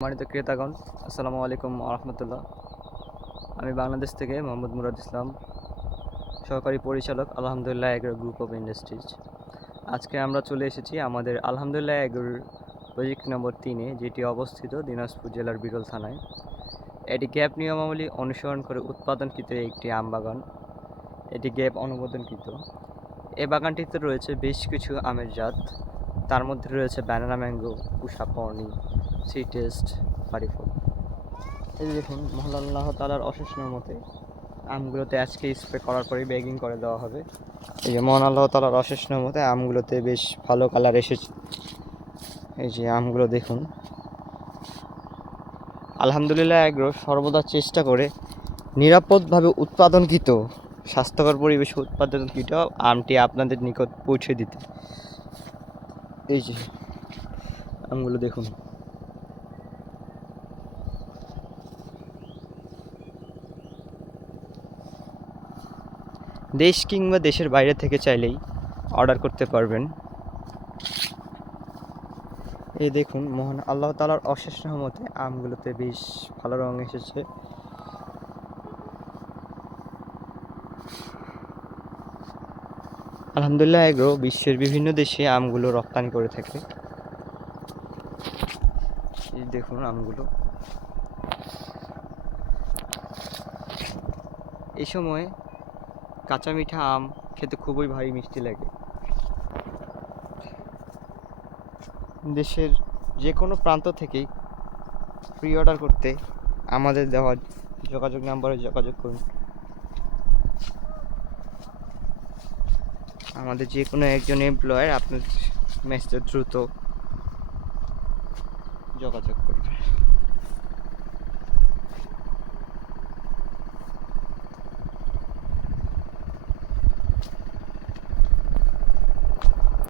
সম্মানিত ক্রেতাগণ, আসসালামু আলাইকুম রহমতুল্লাহ। আমি বাংলাদেশ থেকে মোহাম্মদ মুরাদ ইসলাম, সহকারী পরিচালক আলহামদুলিল্লাহ এগ্রো গ্রুপ অফ ইন্ডাস্ট্রিজ। আজকে আমরা চলে এসেছি আমাদের আলহামদুলিল্লাহ এগ্রোর প্রজেক্ট নম্বর 3-এ, যেটি অবস্থিত দিনাজপুর জেলার বিরল থানায়। এটি গ্যাপ নিয়মাবলী অনুসরণ করে উৎপাদনকৃত একটি আম বাগান। এটি গ্যাপ অনুমোদনকৃত। এই বাগানটিতে রয়েছে বেশ কিছু আমের জাত, তার মধ্যে রয়েছে ব্যানানা ম্যাঙ্গো, পুষা পর্নি, সি টেস্ট, পারিফল। এই দেখুন, মহান আল্লাহ তাআলার অশেষ নিয়ামতে আমগুলোতে আজকে স্প্রে করার পরেই ব্যাগিং করে দেওয়া হবে। এই যে মহান আল্লাহ তাআলার অশেষ নিয়ামতে আমগুলোতে বেশ ভালো কালার এসেছে। এই যে আমগুলো দেখুন। আলহামদুলিল্লাহ এগ্রো সর্বদা চেষ্টা করে নিরাপদভাবে উৎপাদনকৃত, স্বাস্থ্যকর পরিবেশে উৎপাদনকৃত আমটি আপনাদের নিকট পৌঁছে দিতে। এই যে আমগুলো দেখুন। দেশ কিংবা দেশের বাইরে থেকে চাইলেই অর্ডার করতে পারবেন। এই দেখুন, মহান আল্লাহ তাআলার অশেষ রহমতে আমগুলোতে বেশ ভালো রং এসেছে। আলহামদুলিল্লাহ এগ্রো বিশ্বের বিভিন্ন দেশে আমগুলো রপ্তানি করে থাকে। এই দেখুন আমগুলো। এই সময় কাঁচা মিঠা আম খেতে খুবই ভারী মিষ্টি লাগে। দেশের যে কোনো প্রান্ত থেকেই প্রি অর্ডার করতে আমাদের দেওয়া যোগাযোগ নাম্বারে যোগাযোগ করুন। আমাদের যে কোনো একজন এমপ্লয়ার আপনার মেসেজে দ্রুত যোগাযোগ করবে।